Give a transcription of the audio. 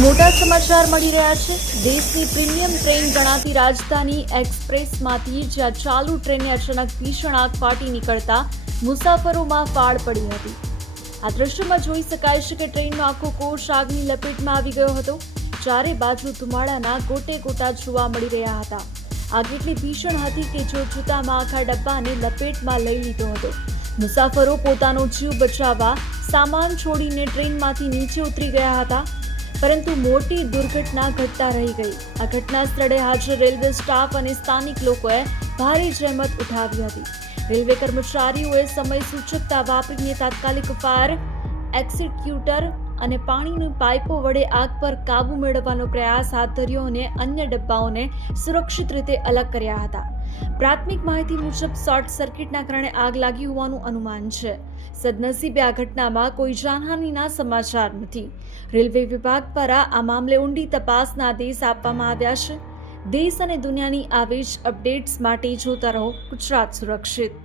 મોટા સમાચાર મળી રહ્યા છે। દેશની પ્રીમિયમ ટ્રેન ગણાતી રાજધાની એક્સપ્રેસમાંથી જ્યાં ચાલુ ટ્રેનને અચાનક ભીષણ આગ ફાટી નીકળતા મુસાફરોમાં ફાળ પડી હતી। આ દ્રશ્યમાં જોઈ શકાય છે કે ટ્રેનનો આખો કોચ આગની લપેટમાં આવી ગયો હતો। ચારે બાજુ ધુમાડાના ગોટે ગોટા જોવા મળી રહ્યા હતા। આગ એટલી ભીષણ હતી કે જોતજોતામાં આખા ડબ્બાને લપેટમાં લઈ લીધો હતો। મુસાફરો પોતાનો જીવ બચાવવા સામાન છોડીને ટ્રેનમાંથી નીચે ઉતરી ગયા હતા, પરંતુ મોટી દુર્ઘટના ઘટતા રહી ગઈ। આ ઘટના સ્થળે હાજર રેલવે સ્ટાફ અને સ્થાનિક લોકોએ ભારે જહેમત ઉઠાવી હતી। રેલવે કર્મચારીઓએ સમય સૂચકતા વાપરીને તાત્કાલિક ફાયર એક્સ્ટિંગ્યુટર અને પાણીની પાઇપો વડે આગ પર કાબુ મેળવવાનો પ્રયાસ હાથ ધર્યો અને અન્ય ડબ્બાઓને સુરક્ષિત રીતે અલગ કર્યા હતા। પ્રાથમિક માહિતી મુજબ શોર્ટ સર્કિટના કારણે આગ લાગી હોવાનું અનુમાન છે। સદનસીબે આ ઘટનામાં કોઈ જાનહાનિના સમાચાર નથી। રેલવે વિભાગ દ્વારા આ મામલે ઊંડી તપાસના આદેશ આપવામાં આવ્યા છે। દેશ અને દુનિયાની આવી જ અપડેટ્સ માટે જોતા રહો ગુજરાત સુરક્ષિત।